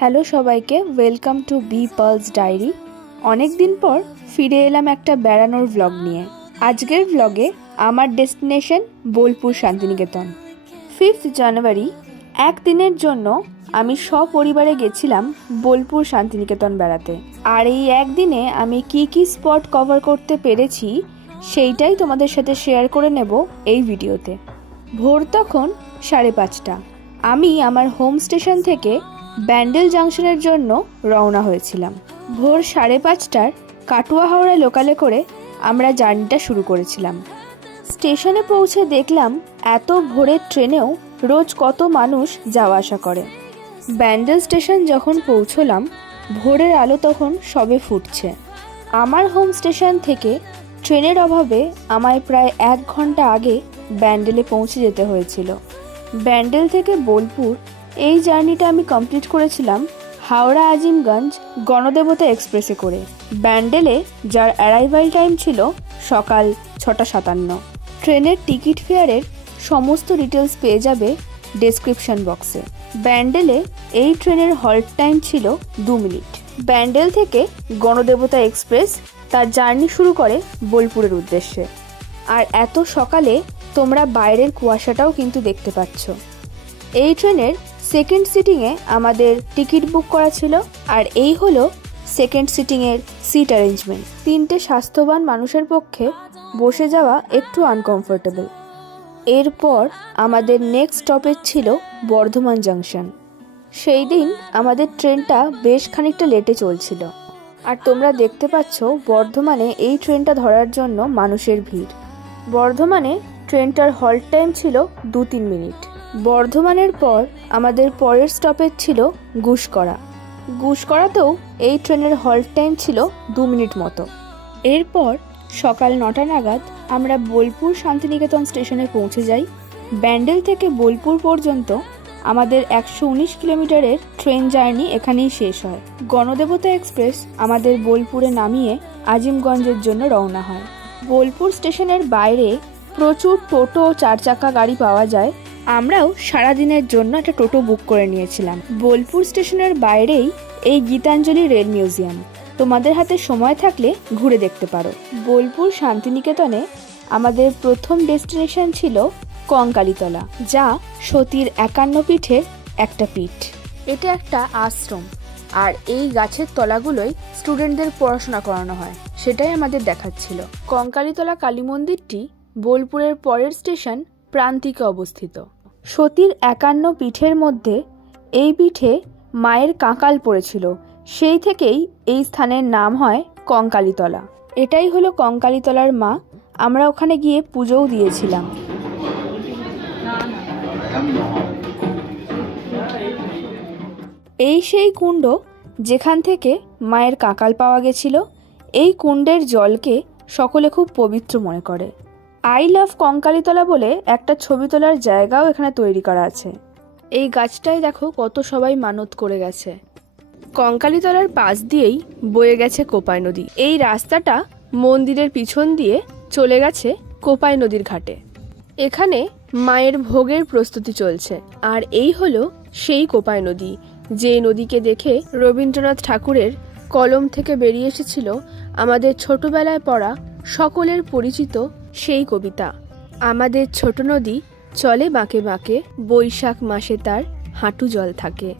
Hello সবাইকে, welcome to B Pearls diary. অনেক দিন পর ফিরে এলাম একটা বেড়ানোর ভ্লগ নিয়ে। আজকের ভ্লগে আমার ডেস্টিনেশন বোলপুর শান্তিনিকেতন। 5 জানুয়ারি একদিনের জন্য আমি সপরিবারে গেছিলাম বোলপুর শান্তিনিকেতন বেড়াতে। আর এই একদিনে আমি কি কি স্পট কভার করতে পেরেছি সেইটাই তোমাদের সাথে শেয়ার করে নেব এই ভিডিওতে। ভোর তখন 5:30। আমি আমার হোম স্টেশন থেকে ব্যান্ডেল জাংশনের জন্য রওনা হয়েছিলাম। ভোর 5:30টার কাটুয়া হাওড়া লোকালে করে আমরা জার্নিটা শুরু করেছিলাম। স্টেশনে পৌঁছে দেখলাম এত ভোরের ট্রেনেও রোজ কত মানুষ যাওয়া আসা করে। ব্যান্ডেল স্টেশন যখন পৌঁছলাম, ভোরের আলো তখন সবে ফুটছে। আমার হোম স্টেশন থেকে ট্রেনের অভাবে আমায় প্রায় 1 ঘন্টা আগে ব্যান্ডেলে পৌঁছে যেতে হয়েছিল। ব্যান্ডেল থেকে বোলপুর এই জার্নিটা আমি কমপ্লিট করেছিলাম হাওড়া আজিমগঞ্জ গণদেবতা এক্সপ্রেসে করে। ব্যান্ডেলে যার অ্যারাইভাল টাইম ছিল সকাল 6:57। ট্রেনের টিকিট ফেয়ারের সমস্ত ডিটেলস পেয়ে যাবে ডেসক্রিপশন বক্সে। ব্যান্ডেলে এই ট্রেনের হল্ট টাইম ছিল 2 মিনিট। ব্যান্ডেল থেকে গণদেবতা এক্সপ্রেস তার জার্নি শুরু করে বোলপুরের উদ্দেশ্যে। আর এত সকালে তোমরা বাইরের কুয়াশাটাও কিন্তু দেখতে পাচ্ছ। এই ট্রেনের সেকেন্ড সিটিংয়ে আমাদের টিকিট বুক করা ছিল। আর এই হলো সেকেন্ড সিটিংয়ের সিট অ্যারেঞ্জমেন্ট। 3টে স্বাস্থ্যবান মানুষের পক্ষে বসে যাওয়া একটু আনকমফোর্টেবল। এরপর আমাদের নেক্সট স্টপেজ ছিল বর্ধমান জাংশন। সেই দিন আমাদের ট্রেনটা বেশ খানিকটা লেটে চলছিল। আর তোমরা দেখতে পাচ্ছ বর্ধমানে এই ট্রেনটা ধরার জন্য মানুষের ভিড়। বর্ধমানে ট্রেনটার হল্ট টাইম ছিল 2-3 মিনিট। বর্ধমানের পর আমাদের পরের স্টপেজ ছিল গুসকরা। গুসকরাতেও এই ট্রেনের হল্ট টাইম ছিল 2 মিনিট মতো। এরপর সকাল 9টা নাগাদ আমরা বোলপুর শান্তিনিকেতন স্টেশনে পৌঁছে যাই। ব্যান্ডেল থেকে বোলপুর পর্যন্ত আমাদের 119 কিলোমিটারের ট্রেন জার্নি এখানেই শেষ হয়। গণদেবতা এক্সপ্রেস আমাদের বোলপুরে নামিয়ে আজিমগঞ্জের জন্য রওনা হয়। বোলপুর স্টেশনের বাইরে প্রচুর টোটো ও 4 চাকা গাড়ি পাওয়া যায়। আমরাও সারাদিনের জন্য একটা টোটো বুক করে নিয়েছিলাম। বোলপুর স্টেশনের বাইরেই এই গীতাঞ্জলি রেল মিউজিয়াম। তোমাদের হাতে সময় থাকলে ঘুরে দেখতে পারো। বোলপুর শান্তিনিকেতনে আমাদের প্রথম ডেস্টিনেশন ছিল কঙ্কালীতলা, যা সতীর 51 পীঠের একটা পীঠ। এটা একটা আশ্রম, আর এই গাছের তলাগুলোই স্টুডেন্টদের পড়াশোনা করানো হয়, সেটাই আমাদের দেখাচ্ছিল। কঙ্কালীতলা কালী মন্দিরটি বোলপুরের পরের স্টেশন প্রান্তিকে অবস্থিত। সতীর 51 পীঠের মধ্যে এই পীঠে মায়ের কাঁকাল পড়েছিল, সেই থেকেই এই স্থানের নাম হয় কঙ্কালীতলা। এটাই হলো কঙ্কালীতলার মা। আমরা ওখানে গিয়ে পুজোও দিয়েছিলাম। এই সেই কুণ্ড যেখান থেকে মায়ের কাঁকাল পাওয়া গেছিল। এই কুণ্ডের জলকে সকলে খুব পবিত্র মনে করে। আই লাভ কঙ্কালীতলা বলে একটা ছবি তোলার জায়গাও এখানে তৈরি করা আছে। এই গাছটায় দেখো কত সবাই মানত করে গেছে। কঙ্কালীতলার পাশ দিয়েই বয়ে গেছে কোপাই নদী। এই রাস্তাটা মন্দিরের পিছন দিয়ে চলে গেছে কোপাই নদীর ঘাটে। এখানে মায়ের ভোগের প্রস্তুতি চলছে। আর এই হলো সেই কোপাই নদী, যে নদীকে দেখে রবীন্দ্রনাথ ঠাকুরের কলম থেকে বেরিয়ে এসেছিল আমাদের ছোটবেলায় পড়া সকলের পরিচিত সেই কবিতা, আমাদের ছোট নদী চলে বাঁকে বাঁকে, বৈশাখ মাসে তার হাঁটু জল থাকে।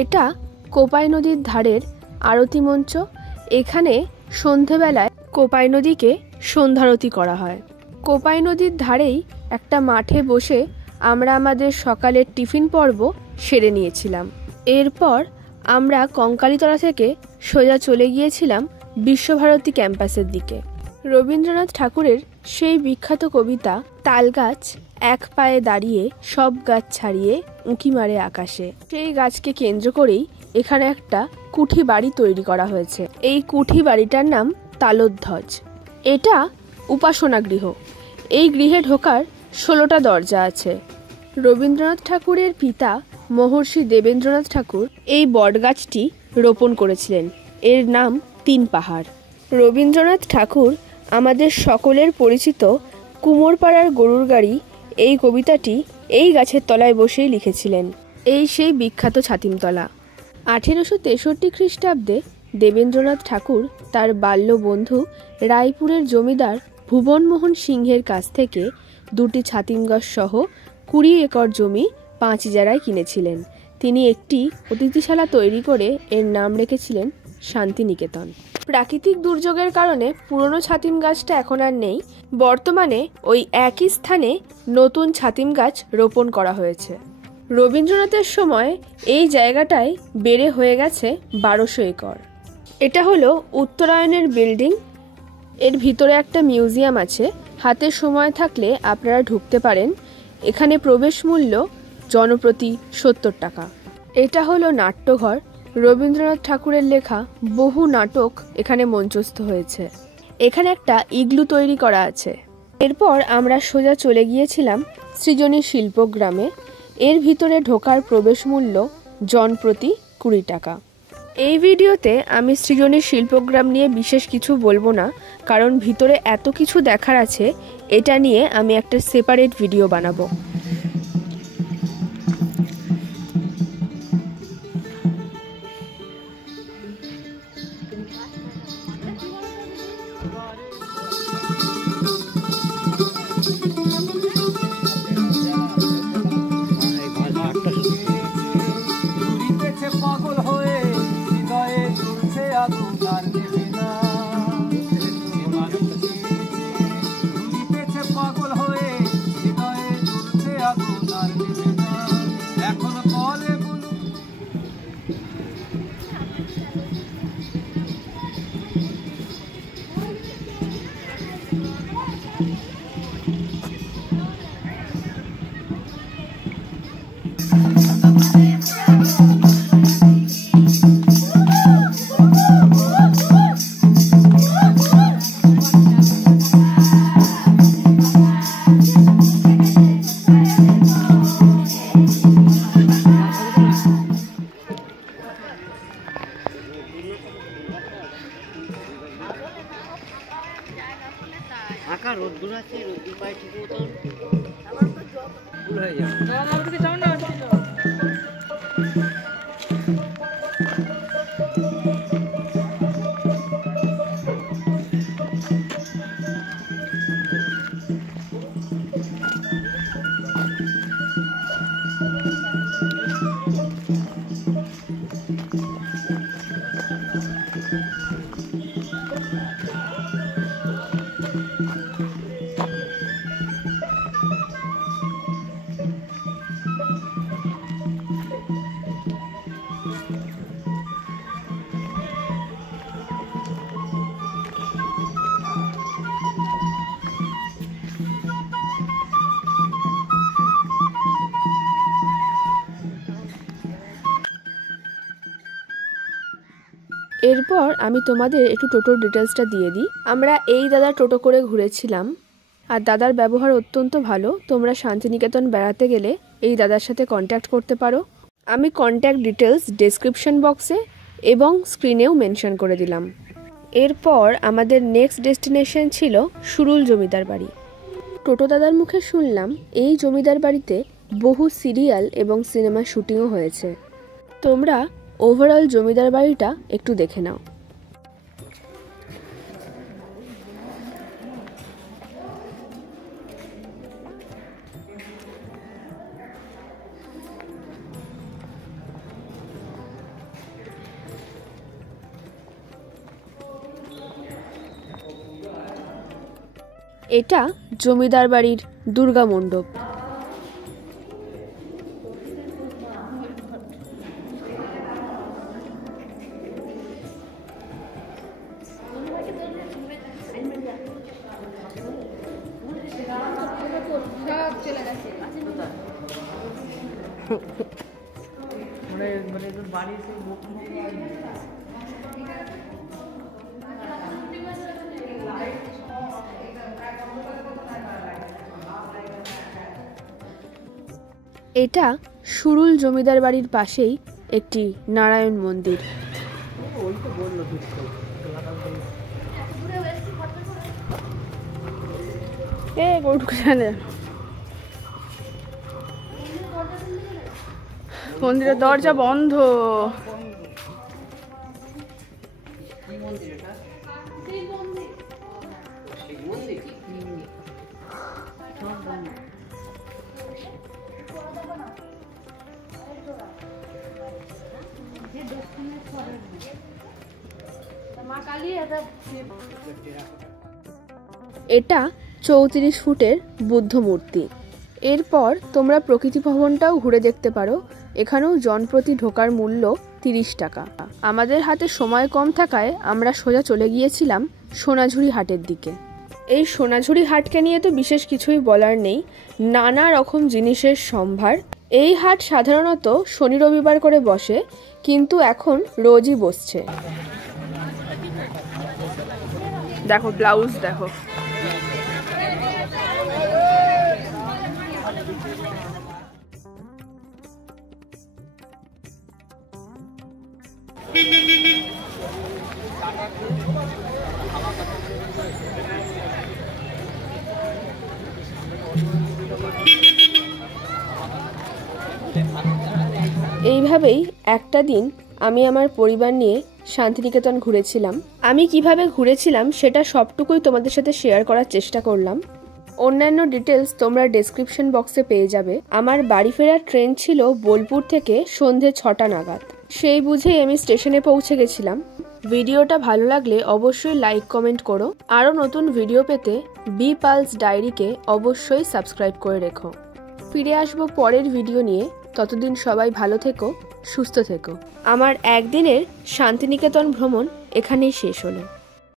এটা কোপাই নদীর ধারের আরতি মঞ্চ। এখানে সন্ধেবেলায় কোপাই নদীকে সন্ধ্যারতি করা হয়। কোপাই নদীর ধারেই একটা মাঠে বসে আমরা আমাদের সকালের টিফিন পর্ব সেরে নিয়েছিলাম। এরপর আমরা কঙ্কালীতলা থেকে সোজা চলে গিয়েছিলাম বিশ্বভারতী ক্যাম্পাসের দিকে। রবীন্দ্রনাথ ঠাকুরের সেই বিখ্যাত কবিতা তালগাছ এক পায়ে দাঁড়িয়ে সব গাছ ছাড়িয়ে উঁকি মারে আকাশে, সেই গাছকে কেন্দ্র করেই এখানে একটা কুঠি বাড়ি তৈরি করা হয়েছে। এই কুঠি বাড়িটার নাম তালোধ্বজ। এটা উপাসনা গৃহ। এই গৃহে ঢোকার 16টা দরজা আছে। রবীন্দ্রনাথ ঠাকুরের পিতা মহর্ষি দেবেন্দ্রনাথ ঠাকুর এই বটগাছটি রোপণ করেছিলেন। এর নাম 3 পাহাড়। রবীন্দ্রনাথ ঠাকুর আমাদের সকলের পরিচিত কুমোরপাড়ার গরুর গাড়ি এই কবিতাটি এই গাছের তলায় বসেই লিখেছিলেন। এই সেই বিখ্যাত ছাতিমতলা। 1863 খ্রিস্টাব্দে দেবেন্দ্রনাথ ঠাকুর তার বাল্য বন্ধু রায়পুরের জমিদার ভুবনমোহন সিংহের কাছ থেকে 2টি ছাতিম গাছ সহ 20 একর জমি 5 ইজারায় কিনেছিলেন। তিনি একটি অতিথিশালা তৈরি করে এর নাম রেখেছিলেন শান্তিনিকেতন। প্রাকৃতিক দুর্যোগের কারণে পুরনো ছাতিম গাছটা এখন আর নেই। বর্তমানে ওই একই স্থানে নতুন ছাতিম গাছ রোপণ করা হয়েছে। রবীন্দ্রনাথের সময় এই জায়গাটায় বেড়ে হয়ে গেছে 1200 একর। এটা হলো উত্তরায়ণের বিল্ডিং। এর ভিতরে একটা মিউজিয়াম আছে। হাতে সময় থাকলে আপনারা ঢুকতে পারেন। এখানে প্রবেশ মূল্য জনপ্রতি 70 টাকা। এটা হলো নাট্যঘর। রবীন্দ্রনাথ ঠাকুরের লেখা বহু নাটক এখানে মঞ্চস্থ হয়েছে। এখানে একটা ইগলু তৈরি করা আছে। এরপর আমরা সোজা চলে গিয়েছিলাম সৃজনী শিল্পগ্রামে। এর ভিতরে ঢোকার প্রবেশ মূল্য জনপ্রতি 20 টাকা। এই ভিডিওতে আমি সৃজনী শিল্পগ্রাম নিয়ে বিশেষ কিছু বলবো না, কারণ ভিতরে এত কিছু দেখার আছে। এটা নিয়ে আমি একটা সেপারেট ভিডিও বানাবো। এরপর আমি তোমাদের একটু টোটোর ডিটেলসটা দিয়ে দিই। আমরা এই দাদার টোটো করে ঘুরেছিলাম, আর দাদার ব্যবহার অত্যন্ত ভালো। তোমরা শান্তিনিকেতন বেড়াতে গেলে এই দাদার সাথে কন্ট্যাক্ট করতে পারো। আমি কন্ট্যাক্ট ডিটেলস ডেসক্রিপশন বক্সে এবং স্ক্রিনেও মেনশন করে দিলাম। এরপর আমাদের নেক্সট ডেস্টিনেশন ছিল সুরুল জমিদার বাড়ি। টোটো দাদার মুখে শুনলাম এই জমিদার বাড়িতে বহু সিরিয়াল এবং সিনেমা শুটিংও হয়েছে। তোমরা ওভারঅল জমিদার বাড়িটা একটু দেখে নাও। এটা জমিদার বাড়ির দুর্গা মণ্ডপ। এটা সুরুল জমিদার বাড়ির পাশেই একটি নারায়ণ মন্দির। মন্দিরের দরজা বন্ধ। এটা 34 ফুটের বুদ্ধ মূর্তি। এরপর তোমরা প্রকৃতি ভবনটাও ঘুরে দেখতে পারো। এখানেও জনপ্রতি ঢোকার মূল্য 30 টাকা। আমাদের হাতে সময় কম থাকায় আমরা সোজা চলে গিয়েছিলাম সোনাঝুরি হাটের দিকে। এই সোনাঝুরি হাটকে নিয়ে তো বিশেষ কিছুই বলার নেই, নানা রকম জিনিসের সম্ভার। এই হাট সাধারণত শনি রবিবার করে বসে, কিন্তু এখন রোজই বসছে। দেখো ব্লাউজ দেখো। এইভাবেই একটা দিন আমি আমার পরিবার নিয়ে শান্তিনিকেতন ঘুরেছিলাম। আমি কিভাবে ঘুরেছিলাম সেটা সবটুকুই তোমাদের সাথে শেয়ার করার চেষ্টা করলাম। অন্যান্য ডিটেলস তোমরা ডেসক্রিপশন বক্সে পেয়ে যাবে। আমার বাড়ি ফেরার ট্রেন ছিল বোলপুর থেকে সন্ধে 6টা নাগাদ। সেই বুঝেই আমি স্টেশনে পৌঁছে গেছিলাম। ভিডিওটা ভালো লাগলে অবশ্যই লাইক কমেন্ট করো। আরও নতুন ভিডিও পেতে বি পালস ডায়েরিকে অবশ্যই সাবস্ক্রাইব করে রেখো। ফিরে আসবো পরের ভিডিও নিয়ে। ততদিন সবাই ভালো থেকো, সুস্থ থেকো। আমার একদিনের শান্তিনিকেতন ভ্রমণ এখানেই শেষ হলো।